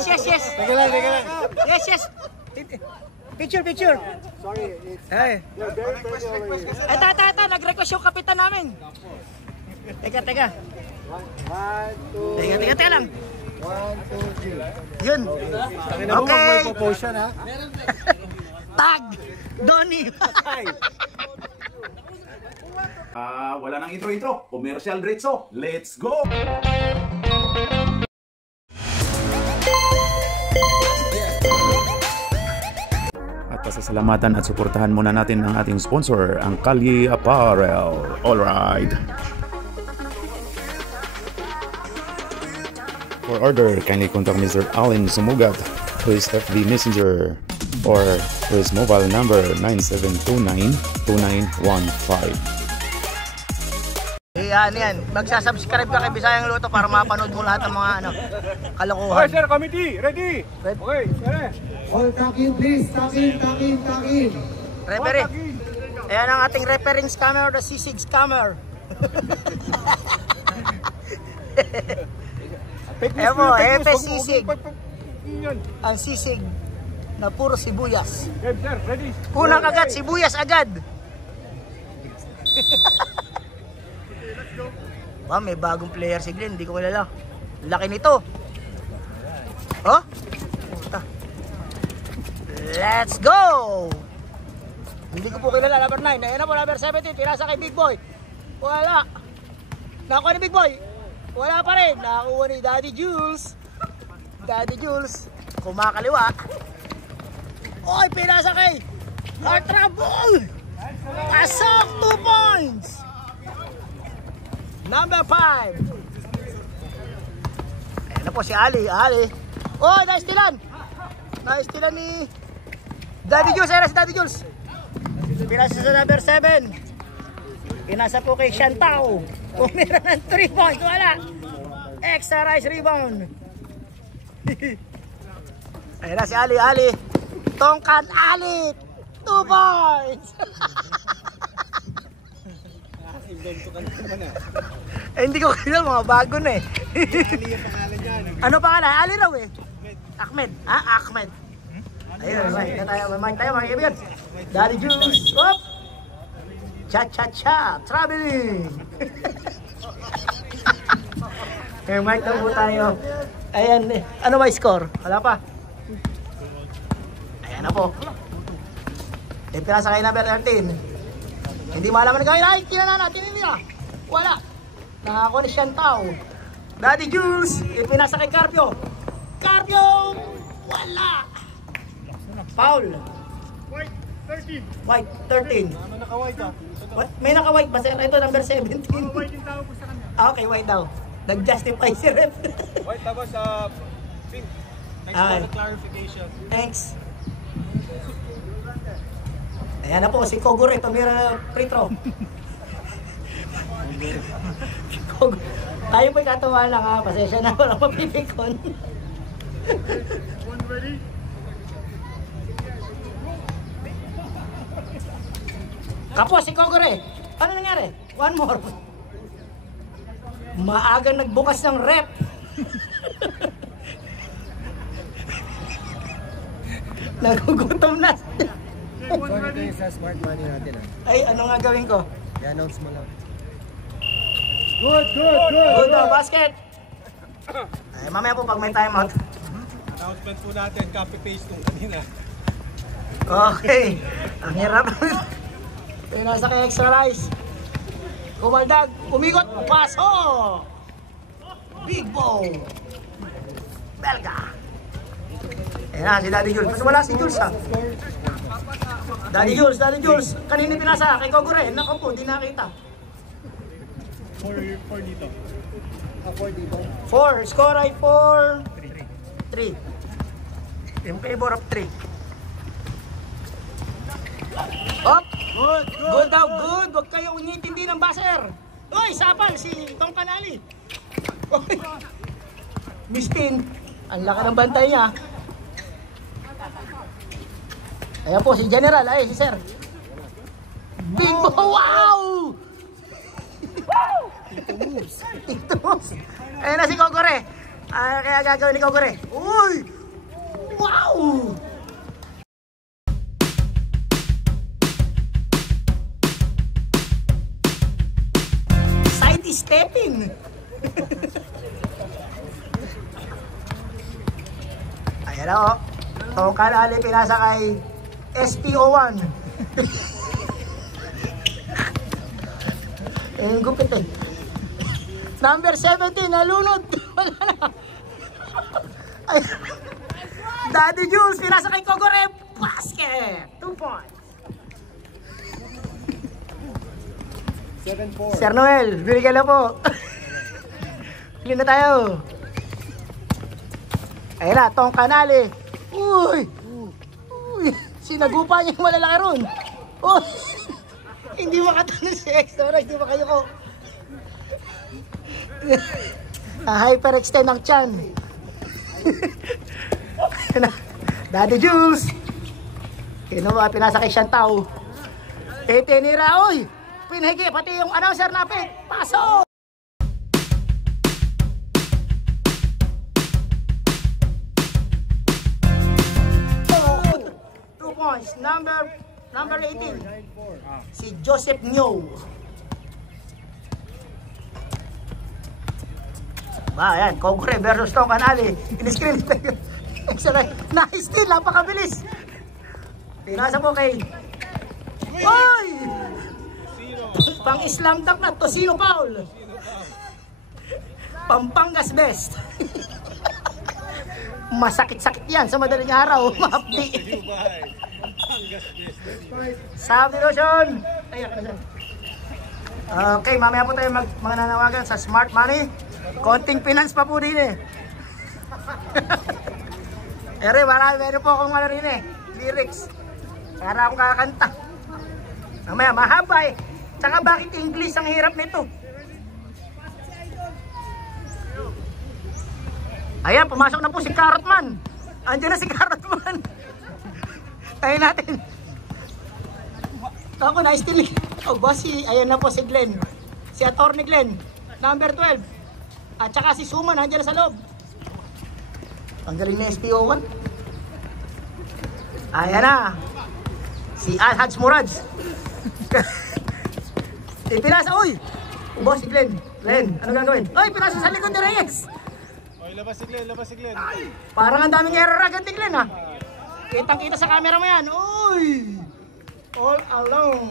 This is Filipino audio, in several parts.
Yes, yes, yes. Teka lang. Yes, yes. Picture. Sorry, Ay. you're very friendly over here. Ito. Nag-request yung kapitan namin. Teka. 1, 2. Teka lang. 1, 2, 3. Yun. Okay. May proportion ha. Tag. Donnie. Wala nang intro. Commercial diretso. Let's go! At pasasalamatan at suportahan muna natin ang ating sponsor, ang Kalye Apparel. Alright. For order, kindly contact Mr. Allen Sumugat to his FB Messenger or to his mobile number 9729-2915. Yan. Magsasubscribe ka kay Bisayang Luto para mapanood mo lahat ng mga kalokohan. Okay, sir, committee, ready? Okay, sir. All takin, please. Takin. Referee. Ayan ang ating refereeing scammer, the sisig scammer. Ayan po, Epe sisig. Ang sisig na puro sibuyas. Okay, sir, ready? Unang agad, sibuyas agad. May bagong player si Glenn, hindi ko kilala. Laki nito. Oh? Let's go! Hindi ko po kilala, number 9. Ayan na po, number 17. Pinasa kay Big Boy. Wala. Nakuha ni Big Boy. Wala pa rin. Nakuha ni Daddy Jules. Kumakaliwa. Oy, pinasa kay Hartrabol. Pasok, 2 points. Number 5. Ayan na po si Ali. Oh, na-stealan ni Daddy Jules. Ayan na si Daddy Jules. Pinasa sa number 7. Pinasa po kay Shantao. Pumira ng 3 points. Wala. Extra rice rebound. Ayan na si Ali. Tongkat Ali. 2 points. Hindi ko kilala, mga bago na eh. Ali yung pangalan niya. Ano pangalan? Ali raw eh. Ahmed. Ahmed. Ayun, may mic tayo mga kaibigan. Daddy Jules. Hop! Cha-cha-cha. Traveling. May mic na po tayo. Ayan. Ano ba score? Wala pa. Ayan na po. Pinasa kayo number 13. Hindi malaman gawin. Ay, kinana natin nila. Wala. Nakakuha ni Shantao. Daddy Jules. Ipinasa kay Carpio. Wala. Foul. White 13. White 13. Ano naka-white ah? What? May naka-white ba sir? Ito number 17. White yung tawag ko sa kanya. Okay, white daw. Nag-justify si Rep. White tapos pink. Thanks for the clarification. Thanks. Ayan na po, si Kogure, tumira free throw. Tayo po'y katawa lang ha, pasensya na, walang mapipikon. One ready? Kapos, si Kogure. Ano nangyari? One more. Maagang nagbukas ng rep. Nagugutom na. Sorry sa smart money natin ah. Ay, ano nga gawin ko? I-announce mo lang. Good basket. Ay, mamaya po pag may timeout. Announcement po natin, copy-paste nung kanina. Okay. Ang hirap. Nasa kay extra rice. Kumaldag, umikot, paso. Big Boy. Belga. Ayan na, si Daddy Jules. Mas wala si Jules ha. Daddy Jules. Kanina pinasa kay Kogure. Naku po, di nakita. 4 dito. 4 dito. 4. Score ay 4. 3. In favor of 3. Up. Good daw, good. Huwag kayo unitindi ng baser. Uy, sapal si Tong Kanali. Mistin. Ang laka ng bantay niya. Ayan po si General, ay si Sir. Big Bo, wow! Ito moves. Ayan na si Kogore. Kaya gagawin ni Kogore. Uy! Wow! Side stepping. Ayan na o. Tongkan Ali pinasa kay SPO1. Ang gupit eh. Number 17, nalunod. Wala na. Ay. Daddy Jules, pinasa kay Kogore. Basket. 2 points. 7-4. Sir Noel, binigyan na po. Clean na tayo. Ayun na, Tong Kanali. Uy! Uy! Sinagupa niya yung malalaki ron. Uy! Hindi makatanong si Extra, hindi ba kayo ko? Hyperextend ang tiyan. Daddy Jules. Kinuha, pinasa kay Shantaw. Titinira, uy! Pinahigi, pati yung announcer napit. Pasok! 2 points. Number 18. Si Joseph Nyo. Ba, ayan. Kogore versus Tong Kanali. In-screen. Excellent. Nice steal. Napakabilis. Pinasa po kay... Oy! Pang-Islam dunk na. Tosino foul. Pampangas best. Masakit-sakit yan sa madaling araw. Mapdi. Substitution. Okay, mamaya po tayo mga nanawagan sa Smart Money. Konting finance pa po rin eh. Ere, meron po akong rin eh. Lyrics. Para akong kakanta. Mamaya, mahaba eh. Tsaka bakit English ang hirap nito? Ayan, pumasok na po si Carrotman. Andiyan na si Carrotman. Tayo natin. Ako na still. Oh, boss, ayan na po si Glenn. Si Attorney Glenn, number 12. At saka si Suman, andiyan na sa loob. Ang galing na SPO1. Ayan na. Si Alhaj Murad. Pinasa, uy! Boss, si Glenn. Glenn, ano gagawin? Uy, pinasa sa likod ni Reyes. Oy, labas si Glenn, labas si Glenn. Parang ang daming error agad ni Glenn, ha? Kitang-kita sa camera mo yan. Uy! All alone.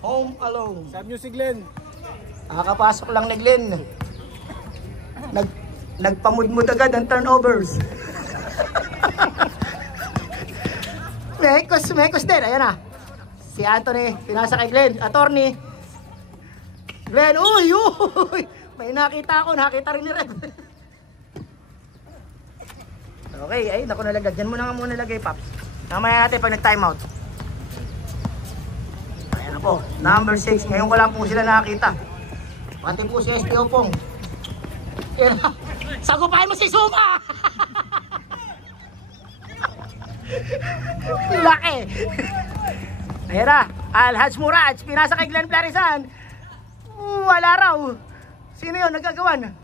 Home alone. Sabi nyo si Glenn. Nakakapasok lang ni Glenn. Nagpamudmud agad ang turnovers. Mekos din. Ayan na. Si Anthony, pinasa kay Glenn. Attorney. Glenn, uy! May nakita ako. Nakita rin ni Red. Okay, ay, naku nalagay. Diyan mo na nga muna nalagay, Paps. Namaya natin pag nag-timeout. Ayan na po. Number 6. Ngayon ko lang po sila nakakita. Pati po si SPO Pong. Sagupahin mo si Suma! Laki! Ayan na. Alhaj Murad. Pinasa kay Glenn Clarisan. Wala raw. Sino yun? Nagkagawan?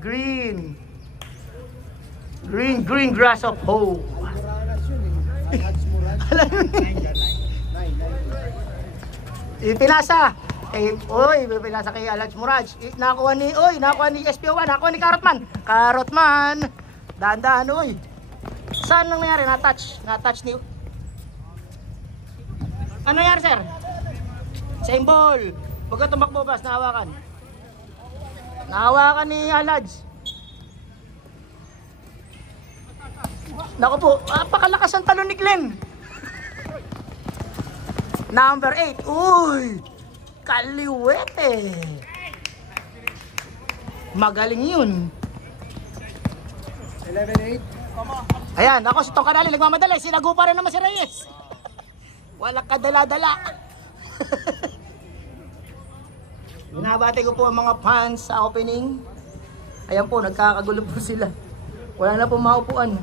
Green grass of hope. Pinasa. Pinasa kay Alhaj Murad. Nakuha ni SPO1, nakuha ni Carrotman. Dahan-dahan, uy. Saan nangyari? Na-touch ni... Ano nangyari, sir? Same ball. Huwag ka tumakbo, bas. Nahawakan ni Alhaj. Naku po, napakalakas ang talon ni Glenn. Number 8. Uy! Kaliwete. Magaling yun. 11-8. Ayan, ako si Tong Kanali, nagmamadali. Sinagupa rin naman si Reyes. Walang kadala-dala. Binabati ko po ang mga fans sa opening. Ayan po, nagkakagulo po sila. Wala na po maupuan.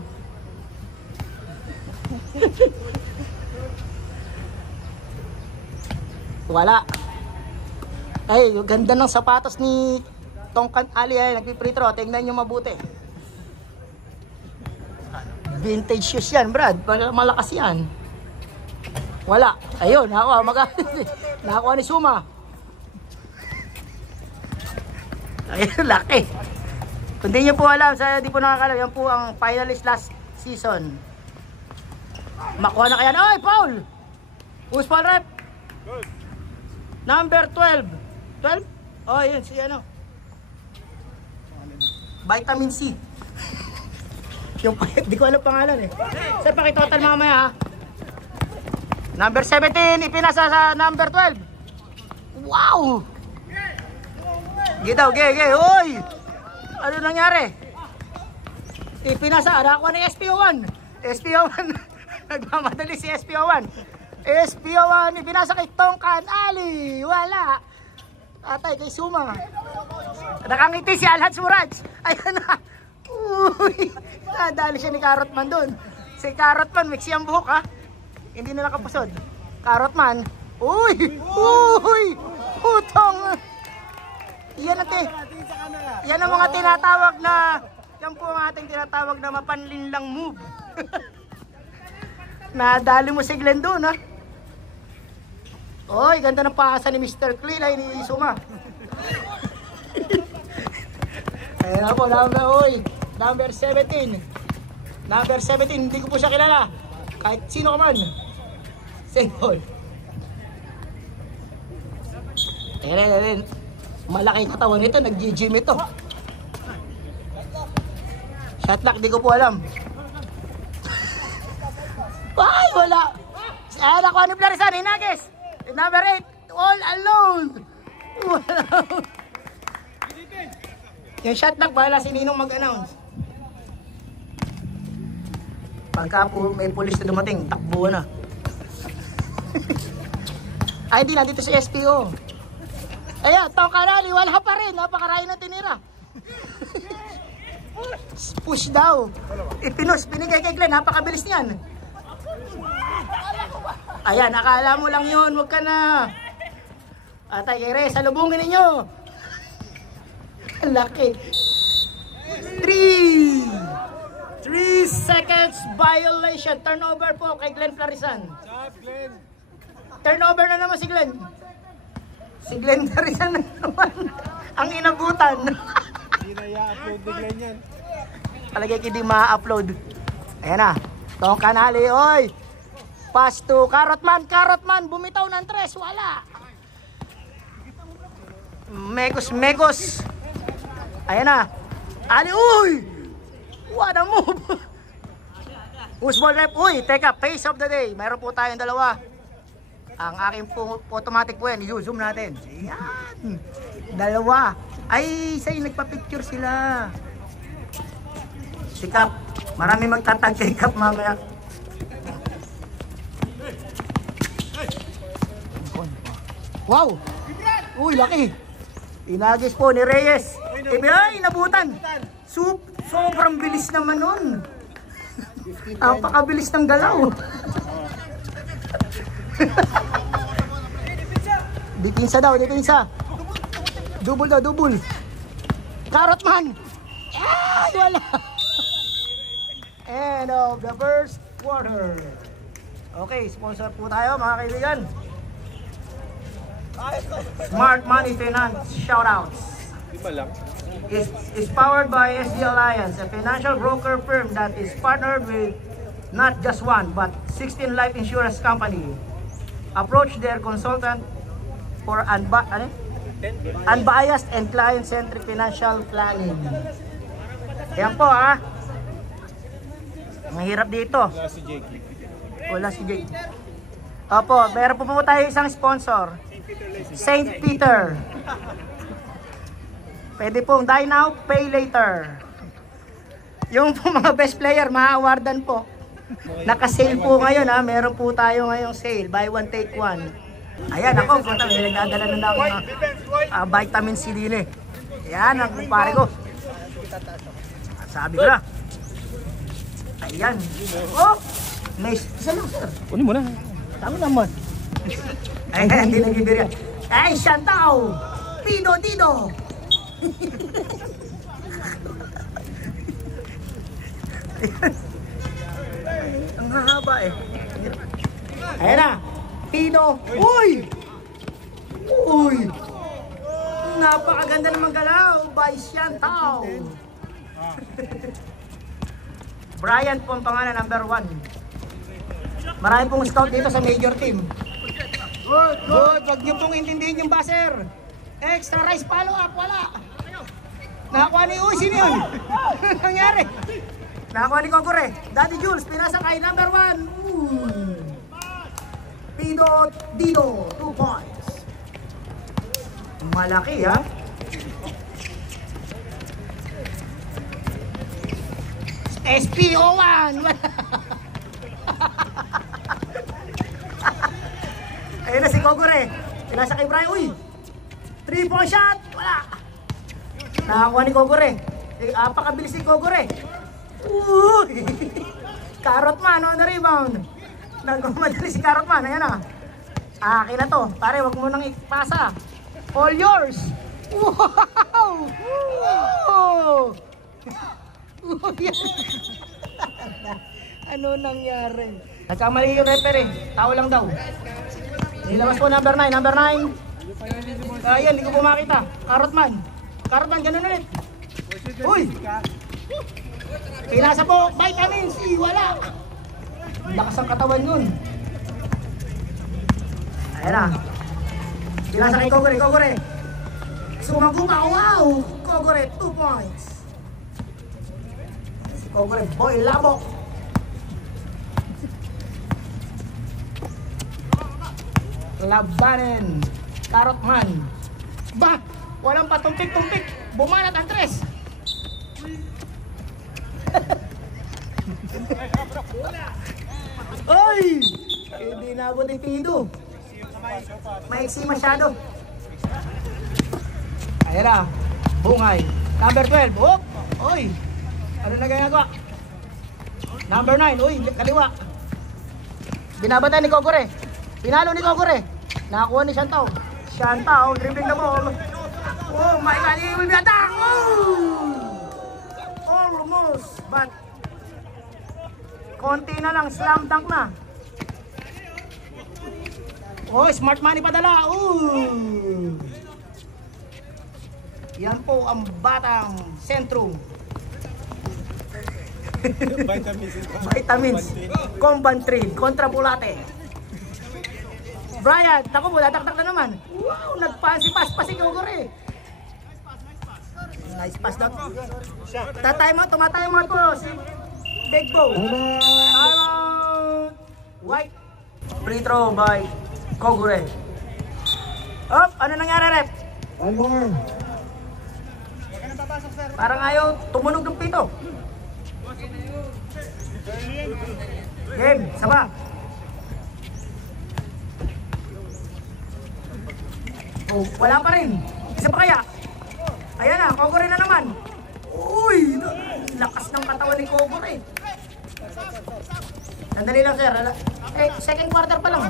Wala. Ay, ganda ng sapatos ni Tongkan Ali ay nagpi-free throw. Tingnan nyo mabuti. Vintage shoes yan, Brad. Malakas yan. Wala. Ayun, nakakuha ni Suma. Ayun, laki. Kung di nyo po alam, di po nakakalam, yan po ang finalist last season. Makuha na kaya na. Oy, Paul! Who's Paul rep? Good. Number 12. 12? Oh, yun, si ano. Vitamin C. Yung di ko alam pangalan eh. Sir, pakitotal mamaya ha. Number 17, ipinasa sa number 12. Wow! Gitaw, ge. Uy! Ano nangyari? Ipinasa, nakakuha ni SPO1. SPO1. Nagmamadali si SPO1. SPO1, ipinasa kay Tongkan Ali. Wala. Atay kay Suma. Nakangiti si Alhaj Muraj. Ayan na. Uy. Nadali siya ni Carrotman doon. Si Carrotman, mixi ang buhok ha. Hindi na nakapusod. Carrotman. Uy. Putong. Yan ang mga tinatawag na, yan po ang ating tinatawag na mapanlinlang move. Nadali mo si Glenn doon ha. Oy, ganda ng paasa ni Mr. Klilay ni Suma. Ayan na po, number 17. Number 17, hindi ko po siya kilala. Kahit sino ka man. Same ball. Ayan. Malaking katawan nito, nag-gym ito. Shot lock, di ko po alam. Ay, wala. Ayan, nakuha ni Plarisan, Hinagis. Number 8, all alone. Wow. Yung shot lock, bahala si Ninong mag-announce. Pagka po may pulis na dumating, takbo na. Ay, hindi, nandito si SPO. Ayan, Tongkan Ali, wala pa rin. Napakarami na tinira. Push daw. Binigay kay Glenn, napakabilis niyan. Ayan, akala mo lang yun, huwag ka na. Atay, kay Rey, salubungin ninyo. Laki. 3 seconds violation. Turnover po kay Glenn Plarisan. Turnover na naman si Glenn. Si Glenn Plarisan na naman ang inabutan. Hindi na i-upload ni Glenn yan. Palagay hindi ma-upload. Ayan na. Tongkan Ali, oy. Pass to Carrotman, bumitaw ng 3, wala. Megos. Ayan na. Ali, uy! What a move! Who's ball rep? Uy, teka, pace of the day. Mayroon po tayong dalawa. Ang aking po, automatic po yan, i-zoom natin. Ayan. Dalawa. Ay, sa'yo, nagpa-picture sila. Si Cap. Marami magtatag kay Cap mamaya. Wow! Uy, laki! Inagis po ni Reyes. Ay, nabutan! Sobrang bilis naman nun. Napakabilis ng galaw. Dipinsa daw. Double. Carrotman! Ay, wala! End of the first quarter. Okay, sponsor po tayo mga kaibigan. Smart Money Finance shoutouts. Is powered by SD Alliance, a financial broker firm that is partnered with not just one but 16 life insurance company. Approach their consultant for unbiased and client-centric financial planning. Yan po ha. Mahirap dito. Wala si Jake. Opo, meron po tayo isang sponsor. St. Peter. Pwede pong die now, pay later. Yung po mga best player, ma-awardan po. Naka-sale po ngayon ha. Meron po tayo ngayong sale. Buy one, take one. Ayan ako, nagdadala na ng vitamin C din eh. Ayan ang kumpare ko. Sabi ko na. Ayan. Oh! Nice. Isa lang sir. Kunin mo na. Tama naman. Ayan, hindi nagibir yan. Ay, Shantaw! Pino Dino! Ang hahaba eh. Ayan na. Tino. Uy! Uy! Napakaganda naman galaw by Siantao. Brian po ang pangalan, number 1. Marami pong scout dito sa major team. Good, good. Huwag niyo pong intindihin yung buzzer. Extra rice follow up, wala. Nakakuha ni Uy, sino yun? Nangyari? Nakakuha ni Kogore. Daddy Jules, pinasa kay number 1. Pido Dido, 2 points. Malaki ha. SPO1. Ayun na si Kogore. Pinasa kay Brian. Uy! 3-point shot! Wala! Nakakuha ni Kogore. Apakabilis ni Kogore. Uy! Carrot man on the rebound. Nagmamadali si Carrot man. Ayan na. Akin na to. Pare, wag mo nang ipasa. All yours! Wow! Wow! Ano nangyari? Nagkamali yung referee. Tao lang daw. Nilabas po number 9. Number 9. Ayan, hindi ko po makita. Carrotman. Carrotman, ganun ulit. Uy! Pinasa po. Vitamin C. Wala. Lakas ang katawan nun. Ayan na. Pinasa kay Kogore. Kogore. Sumaguma. Wow! Kogore, 2 points. Si Kogore, boy, labo. Labanin. Carrotman. Bah! Walang patumpik-tumpik. Bumanat ang tres. Ay! Hindi nabot yung Pido. Maiksi masyado. Ayan na. Bungay. Number 12. Oh! Oy! Ano na ginagawa? Number 9. Uy, kaliwa. Binabata ni Kogore. Pinalo ni Kogore. Nakakuha ni Siantao. Siantao, dribbling na ball. Oh my God, he will be attacked! Oh! Almost, but konti na lang, slam dunk na. Oh, smart money padala. Oh! Yan po ang batang sentro. Vitamins. Comban trade kontra Bulate. Brian, naku mo, dadak na naman. Wow, nagpansi pass pa si Kogore. Nice pass daw. Tumatime mo po si Big Bo. White. Free throw by Kogore. Up, ano nangyari, rep? One more. Parang ayaw tumunog ng pito. Game, sama. Oh, wala pa rin. Isa pa kaya? Ayan na, Kogore na naman. Uy, lakas ng katawan ni Kogore. Sandali lang, sir. Second quarter pa lang.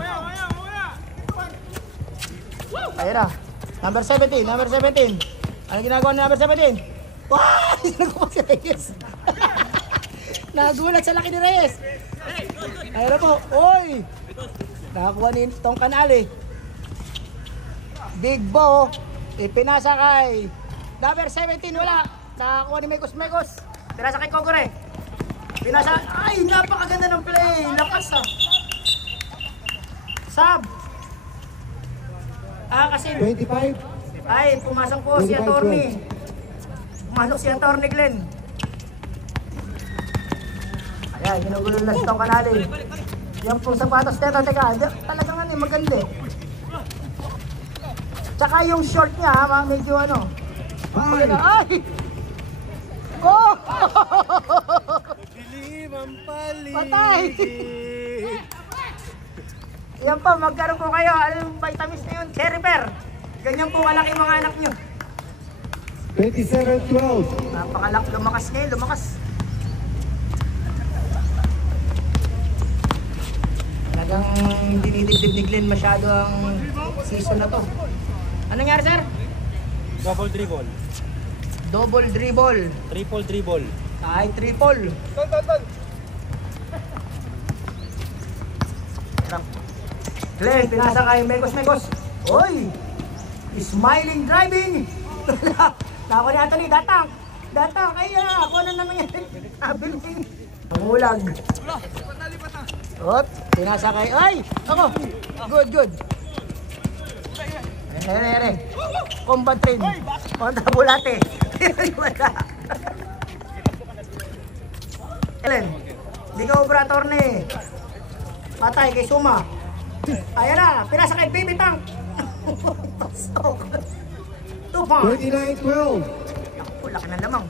Ayan na. Number 17, number 17. Ano ginagawa ni number 17? Wow! Nagulat si Reyes. Nagulat sa laki ni Reyes. Ayan na po. Uy! Nakakuha ni Tong Canale. Big Bo. Ipinasa kay number 17. Wala. Nakakuha ni Mekos. Pinasa kay Kogore. Pinasa. Ay! Napakaganda ng play. Lakas ah. Sub. Kasi 25. ay, pumasok po si Atty. Pumasok si Atty. Glenn. Ayan, ginugulo lang si Tong Canale. Yan pong sapatos. Teka. Talagang ano, maganda eh. Tsaka yung short niya, medyo ano. Ay! Oh! Patay! Yan po, magkaroon po kayo. Ano yung vitamins na yun? Cherry pear. Ganyan po kalaki mga anak nyo. 27-12. Napakalaki, lumakas ngayon, lumakas. Talagang dinidibdib ni Glenn masyado ang season na to. Anong nangyari, sir? Double dribble. Double dribble. Triple dribble. Ay, triple. Ton. Glenn, pinasa kay Mekos. Oy! Smiling driving. Nako ni Anthony, datang. Ay, ako na naman yan. Abiling. Pangulag. Op, pinasa kay, ay! Ako! Good. Ere. Combat train. Kontra bulate. Wala. Ellen, di ka operator ni. Patay kay Suma. Ayan na, pinasa kay Baby Tank. Pasok. 2 points. 29-12. Laki ng lamang.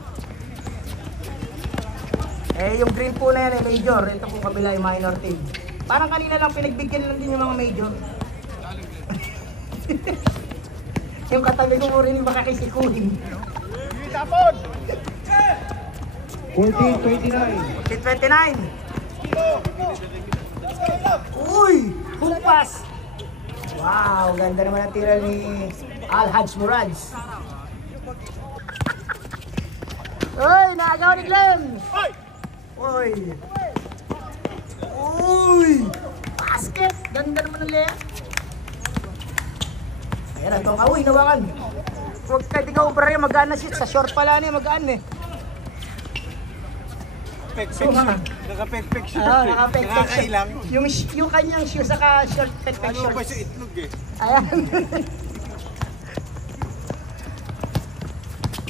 Yung green po na yan ay major. Ito po kabila yung minor team. Parang kanina lang pinagbigyan lang din yung mga major. Yung katabi ko mo rin yung makakisikuhin. 14-29. Uy! Humpas! Wow! Ganda naman ang tira ni Al-Haj Murads. Uy! Naagaw ni Glenn! Uy! Basket! Ganda naman ang layer. Ayan ang tong away, nawakan. Huwag kahit ikaw ubra rin, magaan na shit. Sa short pala niya, magaan eh. Naka-pek-pek shoot. Naka-pek-pek Nakakailang. Yung kanyang shoe, saka short, pek-pek Ano pa shorts. siya itlog eh. Ayan.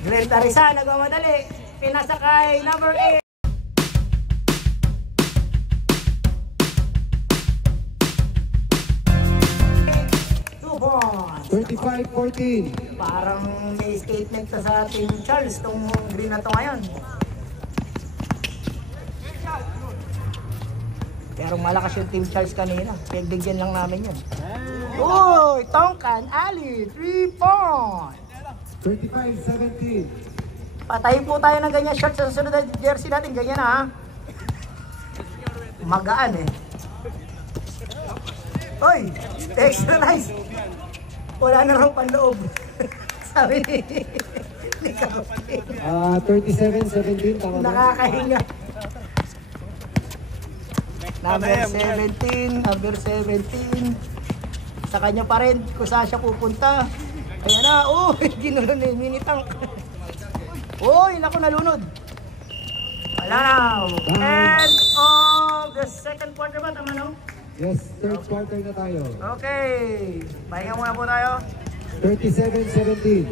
Glenn Tarisa, nagmamadali. Pinasa kay number 8. Bon. 25-14. Parang may statement na sa Team Charles tong green na to ngayon. Pero malakas yung Team Charles kanina. Pinagbigyan lang namin yun. Uy! Tongkan Ali! 3 points! 35-17. Patayin po tayo ng ganyan short sa susunod na jersey natin. Ganyan ha. Magaan eh. Uy! Extra nice! Wala na raw panloob. Sabi ni Kapit. 37-17. Tama ba? Nakakahinga. Number 17. Sa kanya pa rin kung saan siya pupunta. Ayan na. Uy! Ginulo na yung mini tank. Uy! Naku, nalunod. Wala na. End of the second quarter ba? Tama no? Yes, third quarter na tayo. Okay. Pahinga muna po tayo. 37-17.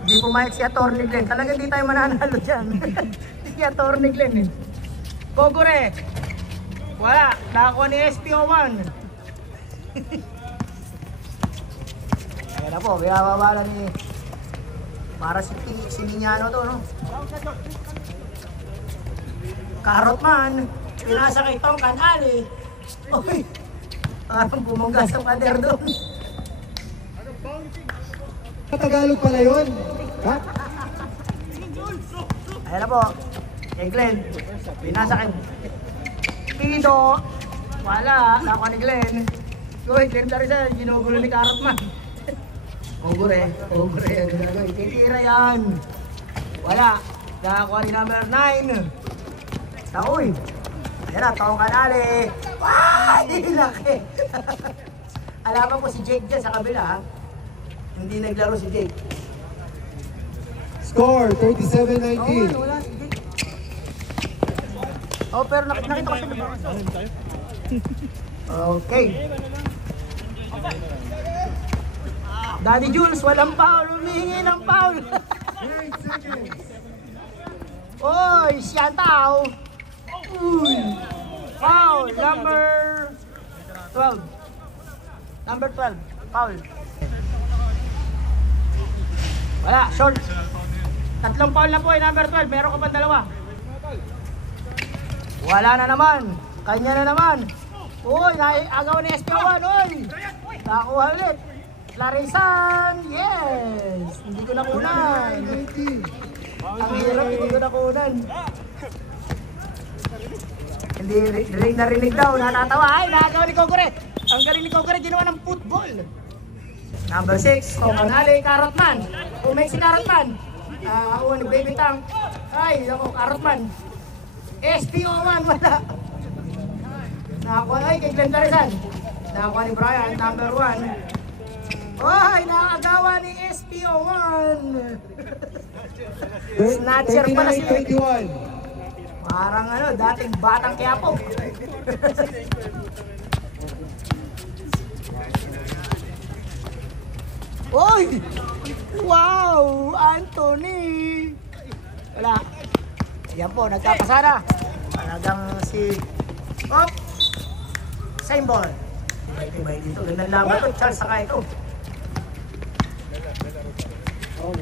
Hindi pumayag si Atty. Glenn. Talaga hindi tayo mananalo dyan. Si Atty. Glenn eh. Gogore. Wala. Nakakuha ni SPO1. Ayan na po. Kaya babala ni... Para si Minyano to, no? Karot man. Pinasa kay Tongkan Ali. Uy. Parang bumunggas ang pader doon. Tagalog pala yun. Ha? Ayan na po. Kay Glenn. Pinasa kay Pido. Wala. Nakuha ni Glenn. Uy, Glenn Tarisa. Ginugulo ni Karot man. Ogure. Ititira yan. Wala. Nakakuha ni number 9. Taoy. Ayan na, Tongkan Ali. Ay, laki. Alaman ko si Jake dyan sa kabila ha. Hindi naglaro si Jake. Score, Oo, 37-19. wala si Jake. Oh, pero nakita ko siya. Okay. Daddy Jules, walang foul. Humihingi ng foul. 8 seconds. Oy, Siantao. Uy. Foul, number 12. Number 12, foul. Wala, short. Tatlong foul na po number 12. Meron ka pang dalawa. Wala na naman. Kanya na naman. Uy, agaw ni SPO1. Uy. Nakuha ulit. Clarisan. Yes. Hindi ko nakunan. 19. Ang hirap, hindi ko nakunan. Hindi, narinig daw. Natatawa. Ay, naagaw ni Kogore. Ang galing ni Kogore, ginawa ng football. Number 6, Komanali, Carrotman. Umay si Carrotman. Ni Baby Tang. Ay, ako, Carrotman. SPO1, wala. Nakakuha, ay, kay Glenn Darisan. Nakakuha ni Brian, number 1. Ay, nakagawa ni SPO1. Snatcher pala si 21. parang dating batang Quiapo. Oy! Wow! Anthony! Wala. Yan po, nagkapasada. Talagang si... Op! Same ball. Tibay dito. Gandang laban ito. Charles saka ito.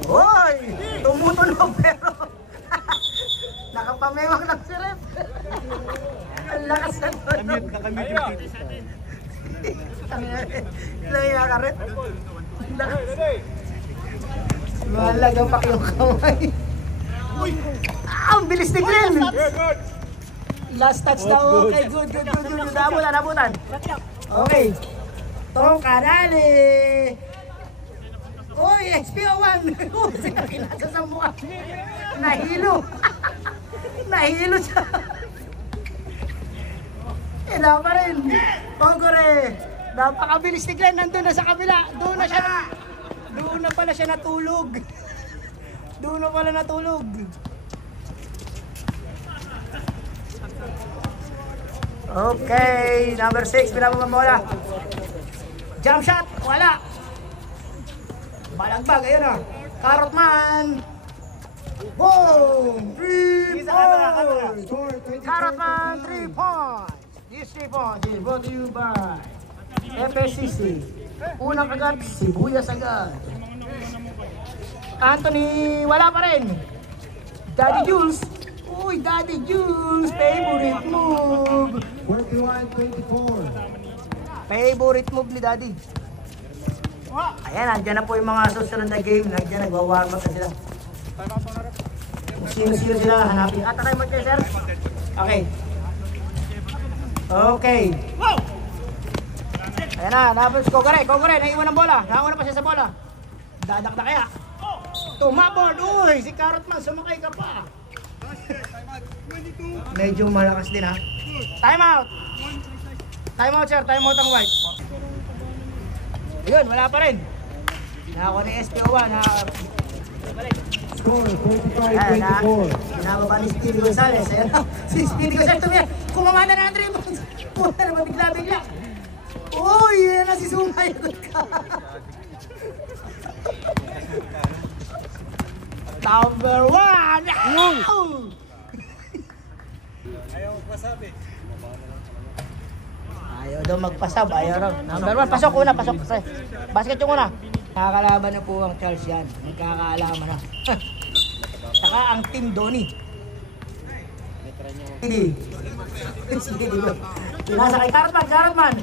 Oy! Tumutunog pero... Nakapamewang lang si Rep. Ang lakas na ito. Nakamute yung tito. Laya ka Rep. Malaga pa yung kamay. Ang bilis ni Glenn! Last touch daw. Okay, good. Nabutan. Okay. Tong Kanali. Uy, XPO1! Sila kinasa sa mukha. Nahilo. Nahilo siya. Ina pa rin. Pogore. Napakabilis ni Glenn. Nandun na sa kabila. Doon na pala siya natulog. Okay. Number 6. Pinapamang bola. Jump shot. Wala. Balagbag. Ayun na. Carrotman. Boom! 3 points! Carrotman, 3 points! This 3 points is brought to you by FSCC. Unang agad, sibuyas agad. Anthony, wala pa rin. Daddy Jules. Uy, Daddy Jules. Favorite move. 41-24. Favorite move ni Daddy. Ayan, andyan na po yung mga susunod na game. Nandiyan, nagwa-warm up na sila. Sino sila hanapin. Takay mo kayo, sir. Okay. Ayan na, napos Kogore, naiwan ang bola. Naiwan pa siya sa bola. Dadak na kaya. Tumabon, uy, si Carrotman, sumakay ka pa. Medyo malakas din ha. Time out, sir, time out ang white. Ayun, wala pa rin. Nakakuha ni SPO1, Score 45-24. Pinababa ni Speedy Gonzales. Si Speedy Gonzales tumira. Kumamanda na ang dribbles. Puta naman bigla. Uy, yan na si Sumay. Number 1. Ayaw magpasabi. Ayaw daw magpasab. Ayaw raw. Number 1. Pasok una. Basket yung una. Nakakalaban na po ang Charles yan. Nagkakaalaman na. Saka ang Team Donnie. Sige. Pinasa kay Carrotman.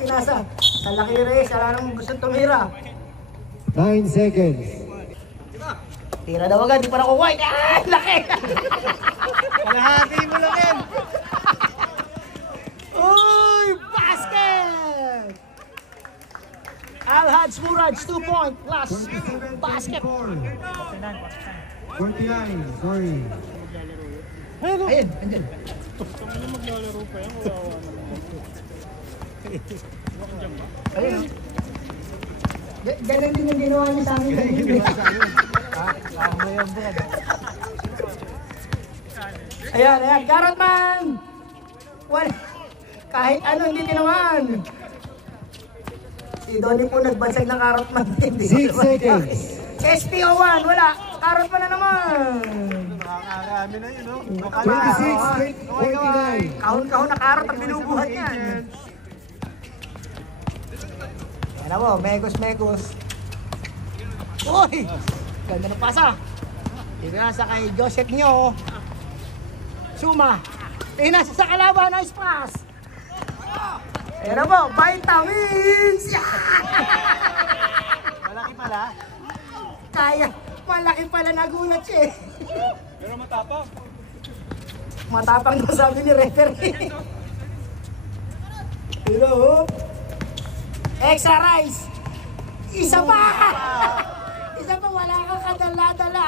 Pinasa. Sa laki race. Wala nang gusto tumira. 9 seconds. Tira daw agad. Di pa nakukuha. Ah! Laki! Kalahati mo lang yan. Uy! Basket! Alhaj Muraj 2 point plus basket. 49, sorry. Ayun, andyan. Ayun. Ganun din yung ginawa niya sa amin. Ayan, Carrotman! Kahit ano hindi tinamaan. Si Donnie po nagbansag ng Carrotman. 6 seconds. SPO1, wala. Carrotman na naman. Nakakarami na yun, no? 26-49. Kahon-kahon na karot ang binubuhat niyan. Yan mo, mekos. Uy! Ganda ng pasa. Tinasa kay Joseph nyo. Suma. Tinasa sa kalaban, nice pass. Yan mo, vitamins! Malaki pala. Kaya, malaki pala nagulat siya eh. Pero matapang. Matapang daw sabi ni referee. Hello. Extra rice. Isa pa! Isa pa, wala kang kadala-dala.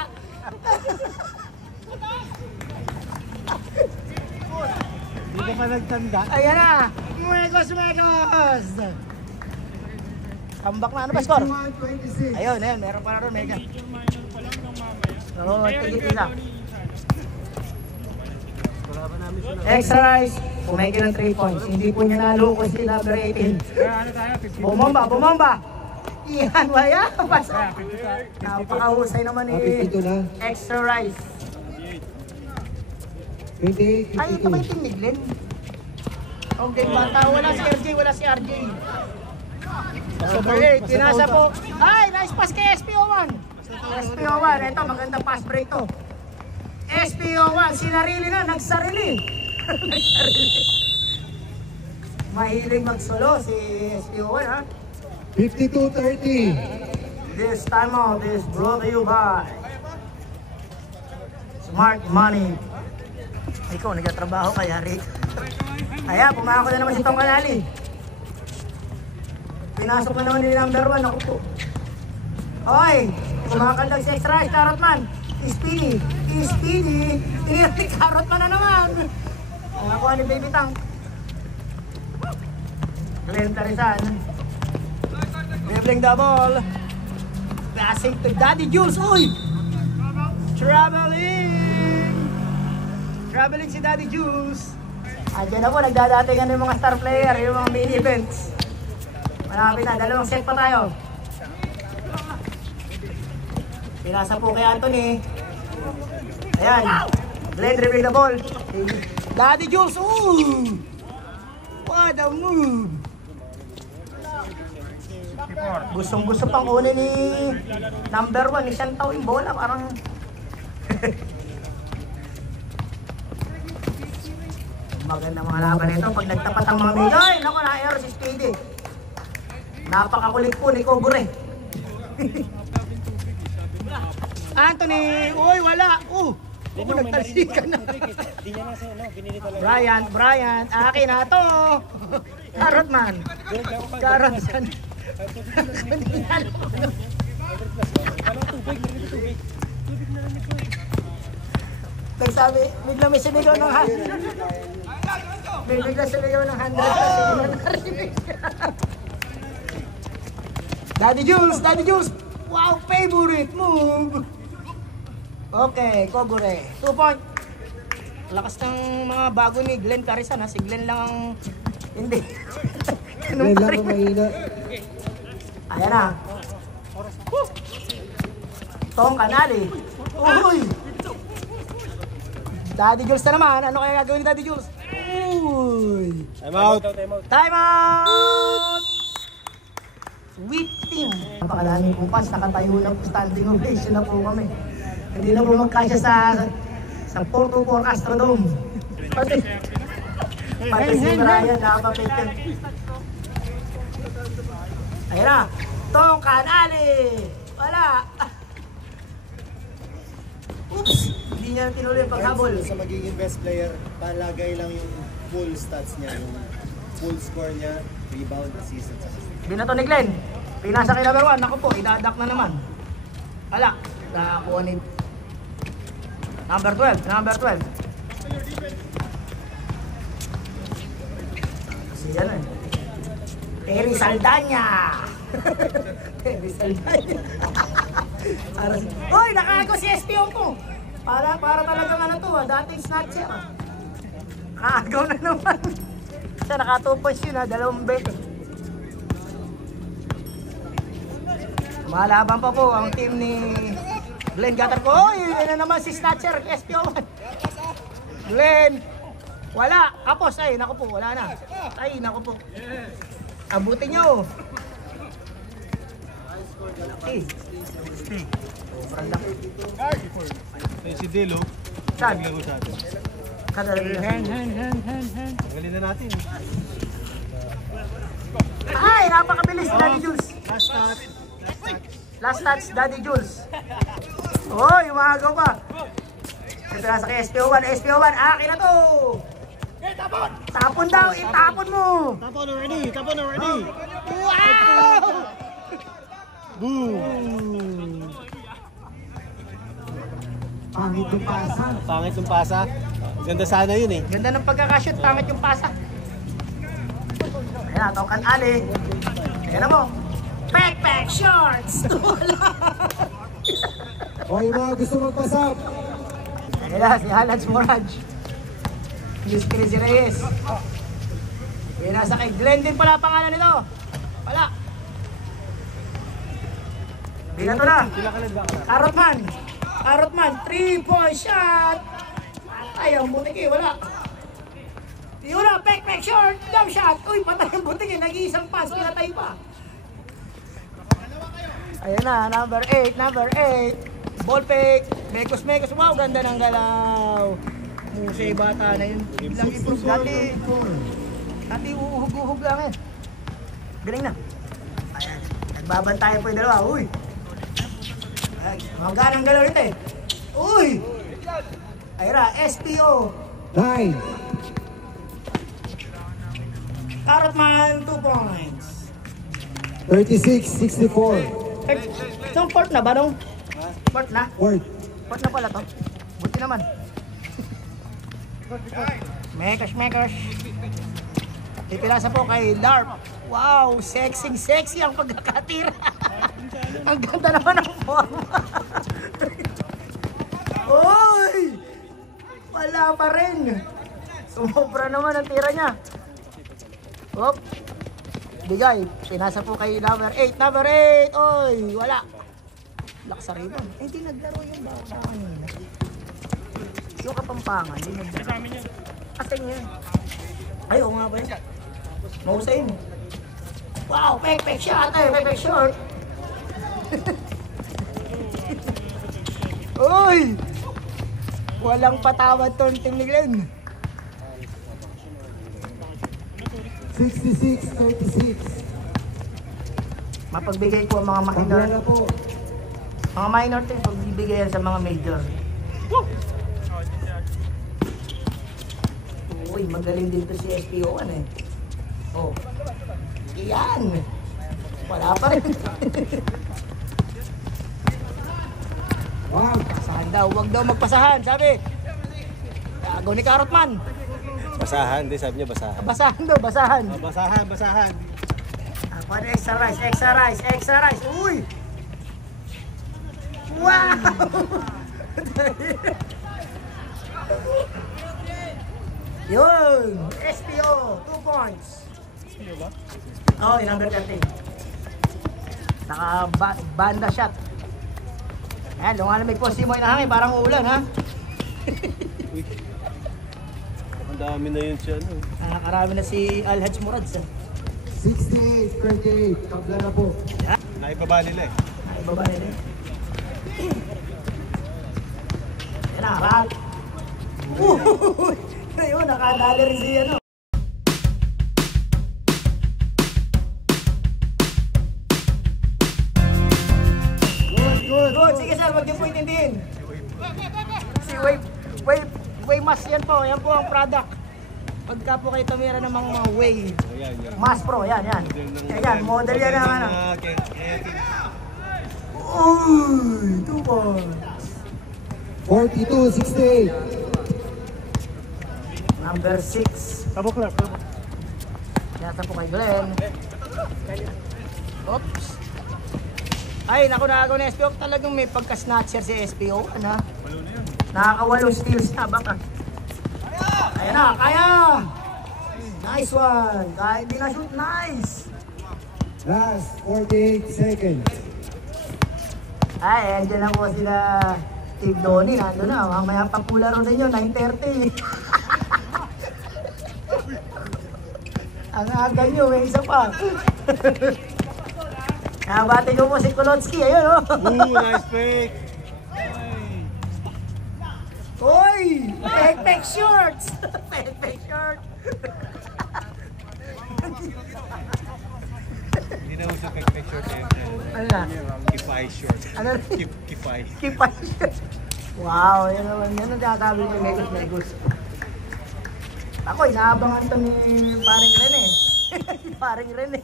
Hindi ka nagtanda. Ayan na! Mwekos! Comeback na, ano ba score? 21-26. Ayun, meron pa na ron, Mega. Oo, tigit isa. Extra rice, pumegi ng 3 points. Hindi po niya naloko si number 18. Bumomba! Iyan, waya! Napakahusay naman ni 52 na. extra rice. 28-52. Ay, ito ba yung team ni Glenn? Okay, bata. Wala si RJ, wala si RJ. Number 8, pinasa po. Ay, nice pass kay SPO1. SPO1, ito, magandang pass break to. SPO1, sinarili na, nagsarili. Mahilig magsolo si SPO1, ha? 52-30. This time out is brought to you by Smart Money. Ikaw, nagtatrabaho kay Harry. Kaya, pumako na naman si Tong Kanali. Pinasok na naman ni number 1, ako po. Oy, kumakandag si extra rice, Carrotman. Speedy. Tinirti Carrotman na naman. Nakakuha ni Baby Tang. Glenn Tarisan. Dribbling the ball. Passing to Daddy Jules. Uy! Traveling si Daddy Jules. Andiyan na po, nagdadatingan yung mga star player, yung mga mini events. Malapit na, 2 set pa tayo. Pinasa po kay Anthony. Ayan. Glenn dribbling the ball. Daddy Jules. Ooh! What a move! Gustong-gusto pang kunin ni number 1 ni Shantaw yung bola. Parang... Maganda mga laban nito. Pag nagtapat ang mga Miloy, naku, na-error si Speedy. Napakakulit po ni Kogure. Anthony! Uy, wala! Nagtalsikan na. Brian, akin na to! Carrotman! Carrotman! Nagsabi, bigla may sumigaw ng 100. Bigla sumigaw ng 100 kasi Daddy Jules! Wow, favorite move! Okay, Kogure. 2 point. Lakas ng mga bago ni Glenn Carisan, ha? Si Glenn lang ang... Hindi. Glenn lang ang mahina. Ayan na. Tong Kanali. Uy! Daddy Jules na naman. Ano kaya gagawin ni Daddy Jules? Uy! Time out. Time out! Sweet team. Napakadaming kumpas. Nakatayo na po. Standing ovation na po kami. Hindi na po magkasya sa Porto Por Astrodome. Pati si Brian nakapapit. Ayan na. Tong Kanali. Wala. Oops. Hindi niya tinuloy yung paghabol. Sa magiging best player, palagay lang yung full stats niya, yung full score niya, rebound, assist, at Binato ni Glenn. Pinasa kay number 1. Naku po, idadak na naman. Wala. Nakakuha ni number 12. Kasi yan eh. Terry Saldana. Terry Saldana. Hoy, nakagaw si SPO ko. Para talagang ano to, dating snatcher. Nakagaw na naman. Kasi naka 2 points yun, 2 bet. Malaban pa po ang team ni Glenn Gatar ko. Oy, yun na naman si Snatcher, SPO1. Glenn, wala. Kapos, ay, naku po, wala na. Ay, naku po. Abutin nyo. Hey. Sobrang laki. Si Delo. Saan? Naglaro sa atin. Hand. Tanggalin na natin. Ay, napakabilis, Daddy Jules. Last touch. Last touch, Daddy Jules. Oy, umagaw pa. Ito na sa kay SPO1. SPO1, akin na to. Tapon daw, itapon mo. Tapon already. Wow! Pangit yung pasa. Pangit yung pasa. Ganda sana yun eh. Ganda ng pagkakashoot, pangit yung pasa. Ayan, Tokan Ali. Ayan mo. Backpack shorts! O yung mga gusto magpasap. Ayan, si Halaj Moraj. Miss Crazy Reyes. Ayan, nasa kay Glenn din pala pangalan nito. Wala. Bigat to na. Carrotman. Carrotman, 3-point shot. Ayaw, butik eh, wala. Yun na, backpack short, jump shot. Uy, patay ang butik eh, nag-iisang pass, pinatay pa. Ayan na, number 8, number 8. Ball fake, mekos. Wow, ganda ng galaw. Musay bata na yun. Lang improve dati. Dati uhug-uhug lang eh. Galing na. Ayan, nagbabantayan po yung dalawa. Uy. Ay, mga ganang galaw nito eh. Uy. Ayra, SPO. 9. Carrotman, 2 points. 36-64. Isang port na ba nung? Port na? Word. Port na pala to. Buti naman. Mekas. Ipilasa po kay Larp. Wow, sexy ang pagkakatira. Ang ganda naman ng forma. Uy! Wala pa rin. Sumobra naman ang tira niya. Hop. Bigay. Pinasa po kay number 8. Number 8. Oy, wala. Laksa rin. Hindi naglaro yung bawang kanina. Yung Kapampangan. Hindi naglaro. Ating yun. Ay, oo nga ba yun? Mahusay mo. Wow, backpack shot. Backpack shot. Uy! Walang patawad tong team ni Glenn. 66-36. Mapagbigay ko ang mga minor. Pagwala po. Mga minor team, pagbibigay yan sa mga major. Uy, magaling din to si SPO1 eh. Oh. Iyan. Wala pa rin. Wow. Pasahan daw, huwag daw magpasahan, sabi. Gago ni Carrotman. Basahan, di sabi niya basahan. Basahan daw, basahan. Basahan. Ako na extra rice. Uy! Wow! Yun! SPO, 2 points. SPO ba? Oo, yung number 13. Naka banda shot. Ayan, lumalamig po si Moy na hangin, parang uulan ha. Ang dami na yun siya. Nakakarami na si Alhaj Murad sa. 68-38. Kabla na po. Naibaba nila eh. Ay, baba nila. Yan na, Ral. Ayun, nakadali rin si ano. Good. Sige sir, wag niyo po intindihin. Si Wave Mask yan po ang product. Pagka po kayo tumira ng mga Wave. Mask Pro, yan. Yan, model yan ng ano. Uy, 2 points. 42-68. Number 6. Tabok. Nasa po kay Glenn. Oops. Ay, naku na SPO. Talagang may pagka-snatcher si SPO. Ano? Nakaka-8 steals na. Baka. Ayan na, kaya! Nice one. Kahit di na-shoot, nice! Last 48 seconds. Ay, andyan na po sila Team Donnie. Nandun na. Mamaya pang kularo ninyo, 9:30. Ang aga nyo, may isa pa. Nabati ko po si Kulotsky. Ayun, oh. Nice fake. Uy! Backpack shorts! Backpack short! Hindi na uso fake short eh. Ano na? Kifay short. Ano? Kifay. Kipay short. Wow, yun naman. Yan ang tatabi ko Megos. Ako, inaabangan to ni paring Rene. Paring Rene.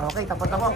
Okay, tapat na po.